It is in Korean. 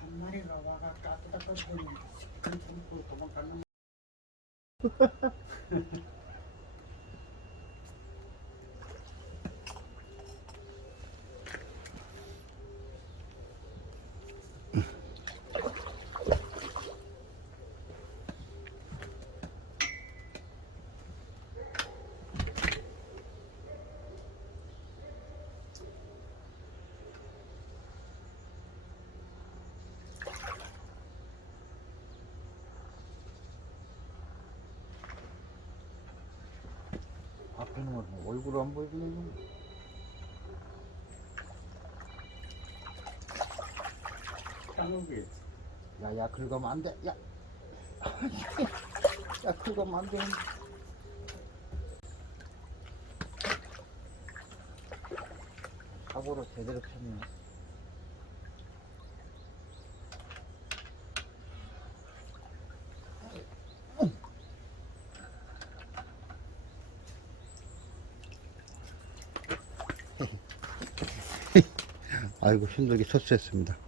한 마리가 와가 까딱까딱 큰 참고 도망가는. 앞에는 뭐 얼굴 안 보이네. 까놓게. 야야 긁으면 안 돼. 야. 야 긁으면 안 돼. 사고로 제대로 쳤네. 아이고 힘들게 처치했습니다.